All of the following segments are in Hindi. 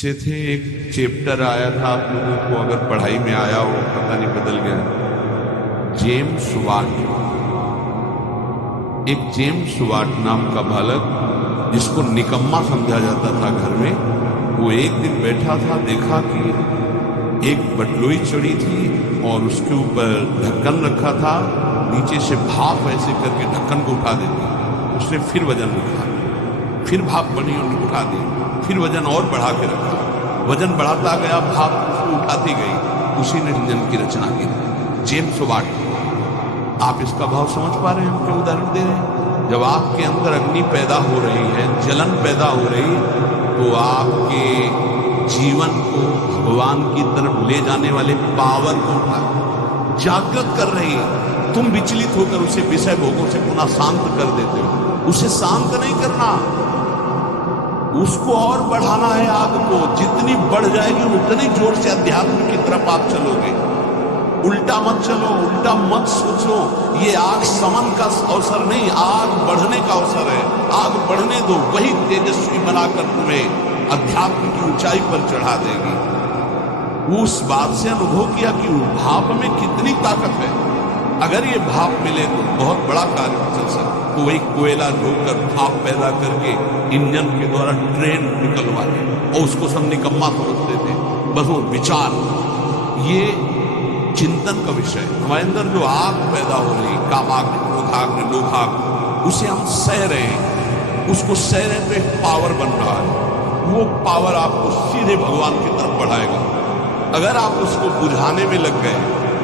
बच्चे थे, एक चैप्टर आया था, आप लोगों को अगर पढ़ाई में आया हो, पता नहीं बदल गया, जेम्स वाट। एक जेम्स वाट नाम का बालक जिसको निकम्मा समझा जाता था घर में, वो एक दिन बैठा था, देखा कि एक बटलोई चढ़ी थी और उसके ऊपर ढक्कन रखा था, नीचे से भाप ऐसे करके ढक्कन को उठा देती। उसने फिर वजन रखा, फिर भाप बनी और उठा दी, फिर वजन और बढ़ा के रखा, वजन बढ़ाता गया, भाप उसको उठाती गई। उसी ने इंजन की रचना की, जेम्स वाट। आप इसका भाव समझ पा रहे हैं हम क्या उदाहरण दे रहे हैं? जब आपके अंदर अग्नि पैदा हो रही है, जलन पैदा हो रही, तो आपके जीवन को भगवान की तरफ ले जाने वाले पावर को जागृत कर रही है। तुम विचलित होकर उसे विषय भोगों से पुनः शांत कर देते हो। उसे शांत नहीं करना, उसको और बढ़ाना है। आग को जितनी बढ़ जाएगी उतनी जोर से अध्यात्म की तरफ आप चलोगे। उल्टा मत चलो, उल्टा मत सोचो। ये आग समन का अवसर नहीं, आग बढ़ने का अवसर है। आग बढ़ने दो, वही तेजस्वी बनाकर तुम्हें अध्यात्म की ऊंचाई पर चढ़ा देगी। उस बात से अनुभव किया कि भाप में कितनी ताकत है। अगर ये भाप मिले तो बहुत बड़ा कार्य चल सकता। तो वही कोयला ढोकर भाप पैदा करके इंजन के द्वारा ट्रेन निकलवा दे, और उसको सब निकम्मा समझते थे। बस वो विचार, ये चिंतन का विषय। हमारे अंदर जो आग पैदा हो रही, कामाग्नि, क्रोधाग्नि, लोभाग्नि, उसे हम सह रहे हैं। उसको सह रहे तो एक पावर बन रहा है। वो पावर आपको सीधे भगवान की तरफ बढ़ाएगा। अगर आप उसको बुझाने में लग गए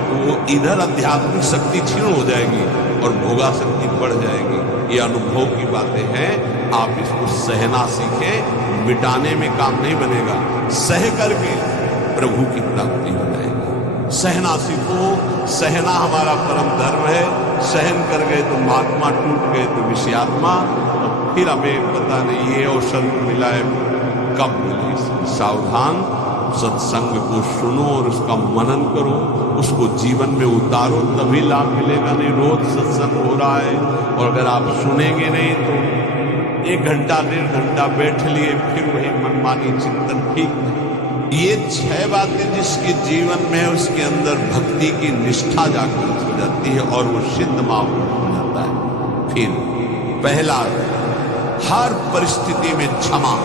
तो वो इधर आध्यात्मिक शक्ति क्षीण हो जाएगी और भोगा शक्ति बढ़ जाएगी। ये अनुभव की बातें हैं। आप इसको सहना सीखे, मिटाने में काम नहीं बनेगा। सह करके प्रभु की प्राप्ति हो जाएगी। सहना सीखो, सहना हमारा परम धर्म है। सहन कर गए तो महात्मा, टूट गए तो विषयात्मा। और फिर हमें पता नहीं ये औषध मिला है कब मिले। सावधान, सत्संग को सुनो और उसका मनन करो, उसको जीवन में उतारो, तभी लाभ मिलेगा। नहीं रोज सत्संग हो रहा है और अगर आप सुनेंगे नहीं तो 1 घंटा 1.5 घंटा बैठ लिए, फिर वही मनमानी चिंतन ठीक नहीं। ये 6 बातें जिसके जीवन में उसके अंदर भक्ति की निष्ठा जागृत हो जाती है और वो सिद्ध महापुरुष हो जाता है। फिर पहला, हर परिस्थिति में क्षमा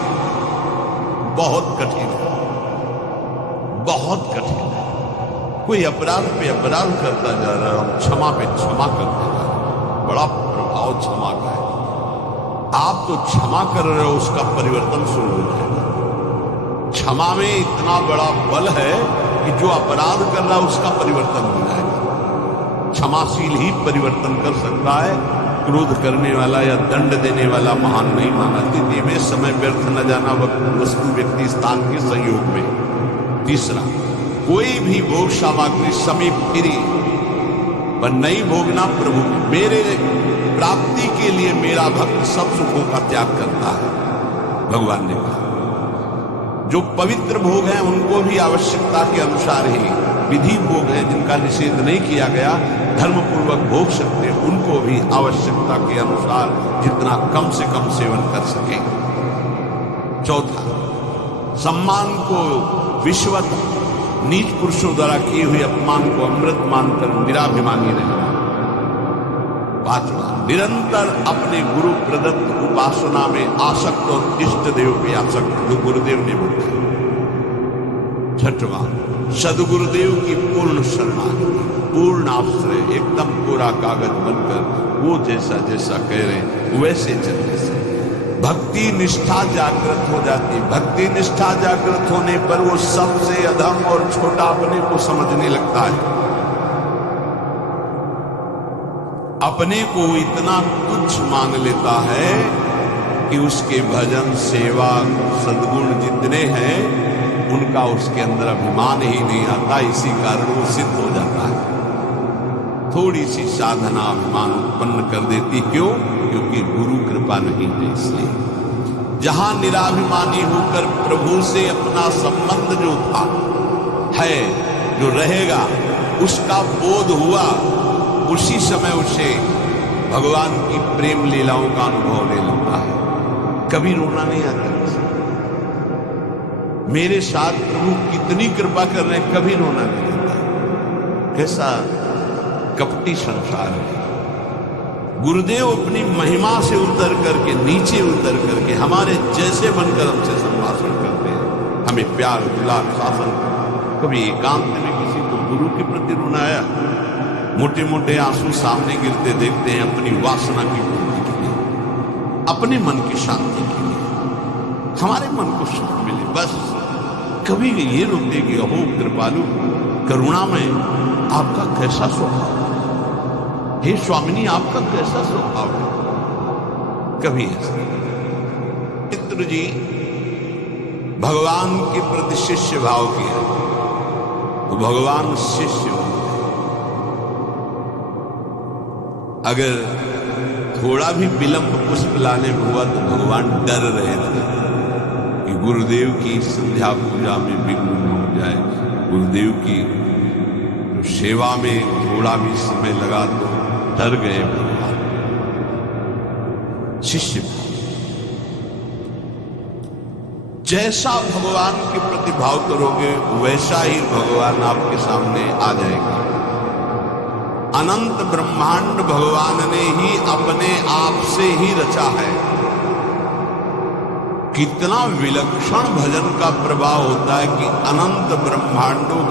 बहुत कठिन है, बहुत कठिन है। कोई अपराध पे अपराध करता जा रहा है, हम क्षमा पे क्षमा करते जा रहे हैं। बड़ा प्रभाव क्षमा का है। आप तो क्षमा कर रहे हो, उसका परिवर्तन शुरू हो जाएगा। क्षमा में इतना बड़ा बल है कि जो अपराध कर रहा है उसका परिवर्तन हो जाएगा। क्षमाशील ही परिवर्तन कर सकता है। क्रोध करने वाला या दंड देने वाला महान नहीं माना। स्थिति में समय व्यर्थ न जाना, वस्तु व्यक्ति स्थान के संयोग में। तीसरा, कोई भी भोग सामग्री समीप फिरी पर नहीं भोगना प्रभु। मेरे प्राप्ति के लिए मेरा भक्त सब सुखों का त्याग करता है, भगवान ने कहा। जो पवित्र भोग हैं उनको भी आवश्यकता के अनुसार ही, विधि भोग हैं जिनका निषेध नहीं किया गया, धर्मपूर्वक भोग सकते हैं, उनको भी आवश्यकता के अनुसार जितना कम से कम सेवन कर सके। चौथा, सम्मान को विश्वत, नीच पुरुषों द्वारा किए हुए अपमान को अमृत मानकर निराभिमानी रहना। पांचवा, निरंतर अपने गुरु प्रदत्त उपासना में आसक्त और इष्ट देव पे आसक्त, जो गुरुदेव ने बताया। छठवां, सदगुरुदेव की पूर्ण शरणागति, पूर्ण आश्रय, एकदम पूरा कागज बनकर वो जैसा जैसा कह रहे वैसे चलने से भक्ति निष्ठा जागृत हो जाती। भक्ति निष्ठा जागृत होने पर वो सबसे अधम और छोटा अपने को समझने लगता है। अपने को इतना तुच्छ मान लेता है कि उसके भजन, सेवा, सद्गुण जितने हैं उनका उसके अंदर अभिमान ही नहीं आता। इसी कारण वो सिद्ध हो जाता है। थोड़ी सी साधना अभिमान उत्पन्न कर देती। क्यों? क्योंकि गुरु कृपा नहीं है। इसलिए जहां निराभिमानी होकर प्रभु से अपना संबंध जो था है, जो रहेगा, उसका बोध हुआ, उसी समय उसे भगवान की प्रेम लीलाओं का अनुभव ले लेता है। कभी रोना नहीं आता। मेरे साथ प्रभु कितनी कृपा कर रहे हैं, कभी रोना नहीं देता। कैसा कपटी संसार है। गुरुदेव अपनी महिमा से उतर करके, नीचे उतर करके हमारे जैसे बनकर हमसे संभाषण करते हैं, हमें प्यार दुलार शासन। कभी एकांत में किसी को गुरु के प्रति रोना आया? मोटे मोटे आंसू सामने गिरते देखते हैं अपनी वासना की पूर्ति के लिए, अपने मन की शांति के लिए, हमारे मन को सुख मिले। बस कभी ये रोकते कि अहो कृपालु करुणामय, आपका कैसा स्वभाव, हे स्वामिनी आपका कैसा स्वभाव है। कभी ऐसा मित्र जी भगवान के प्रति शिष्य भाव किया तो भगवान शिष्य हो गए। अगर थोड़ा भी विलंब पुष्प लाने में हुआ तो भगवान डर रहे थे कि गुरुदेव की संध्या पूजा में विघ्न न हो जाए, गुरुदेव की तो सेवा में थोड़ा भी समय लगा तो डर गए भगवान। शिष्य जैसा भगवान के प्रति भाव करोगे वैसा ही भगवान आपके सामने आ जाएगा। अनंत ब्रह्मांड भगवान ने ही अपने आप से ही रचा है। कितना विलक्षण भजन का प्रभाव होता है कि अनंत ब्रह्मांडों का